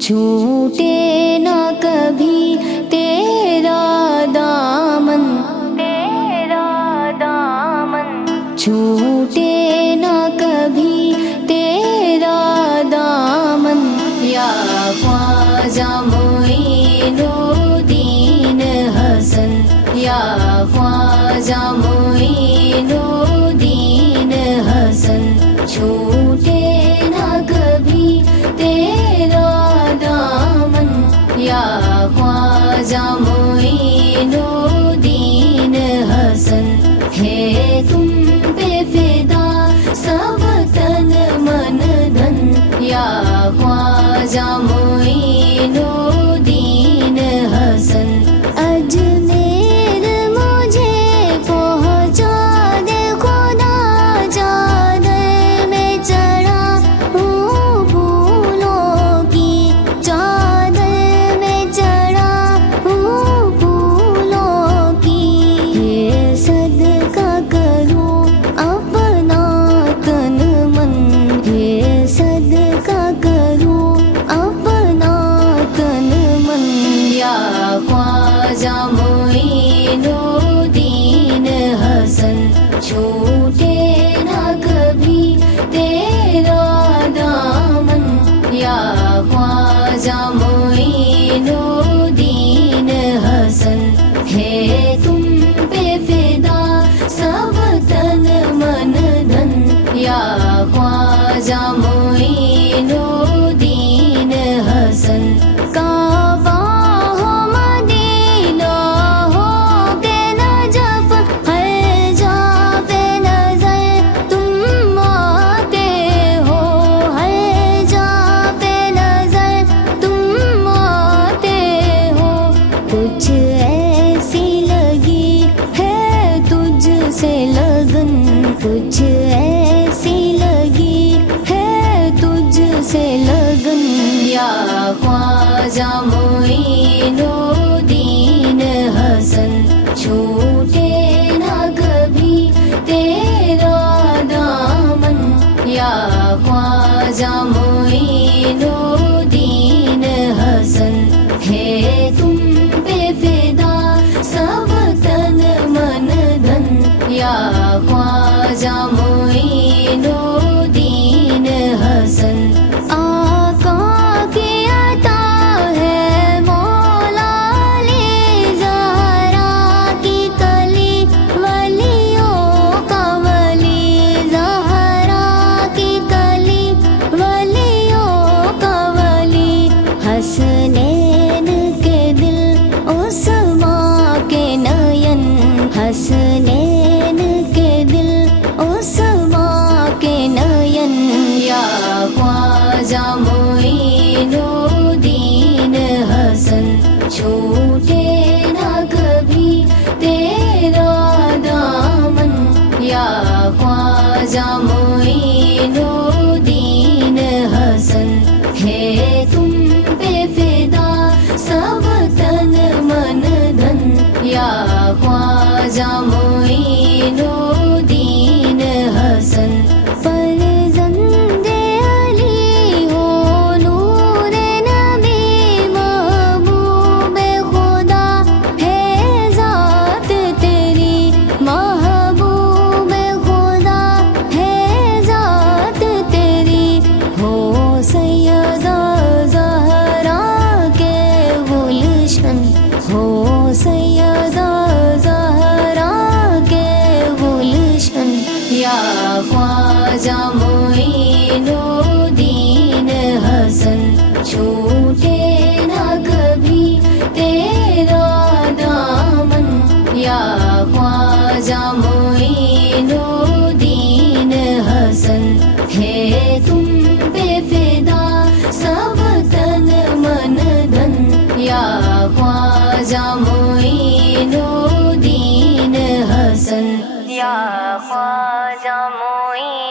چھوٹے نہ کبھی تیرا دامن، چھوٹے نہ کبھی تیرا دامن، یا خواجہ معین الدین حسن، یا خواجہ معین الدین حسن، چھوٹے نہ کبھی تیرا دامن، یا خواجہ معین الدین حسن، ہے تم پہ فدا سب تن من دھن، یا خواجہ معین الدین حسن، اجمیر مجھے پہنچا دے خدا، چادر میں چڑھا ہوں پھولوں کی، چادر میں چڑھا ہوں پھولوں کی، یہ صدقہ کروں اپنا تن من، یہ صدقہ کروں اپنا تن من، یا خواجہ معین الدین حسن، چھوٹے نہ کبھی تیرا دامن، یا خواجہ معین الدین حسن، ہے تم پہ فدا سب تن من دھن، یا خواجہ معین الدین حسن، کعبہ ہو مدینہ ہو کہ نجف، ہر جا پہ نظر تم آتے ہو، ہر جا پہ نظر تم آتے ہو، کچھ ایسی لگی ہے تجھ سے لگن، کچھ ایسی لگی ہے تجھ سے لگن، یا خواجہ معین الدین حسن، چھوٹے نہ کبھی تیرا دامن، یا خواجہ معین الدین حسن، ہے تم پہ فدا سب تن من دھن، یا خواجہ معین الدین حسن، آقا کی عطا ہے مولا علی زہرا کی کلی، ولیوں کا ولی زہرا کی کلی، ولیوں کا ولی، حسنین کے دل عثمان کے نین، حسنین کے دل عثمان کے نین، یا خواجہ معین الدین حسن، چھوٹے نہ کبھی تیرا دامن، یا خواجہ معین الدین حسن، ہے تم پہ فدا سب تن من دھن، یا خواجہ معین الدین حسن، فرزند علی ہو نور نبی محبوب خدا، ہے ذات تیری محبوب خدا، ہے ذات تیری، ہو سیدہ زہرا کے گلشن، ہو سیدہ زہرا کے گلشن، یا خواجہ معین الدین حسن، چھوٹے نہ کبھی تیرا دامن، یا خواجہ معین الدین حسن، ہے تم پہ فدا سب تن من دھن، یا خواجہ معین الدین حسن، یا خواجہ معین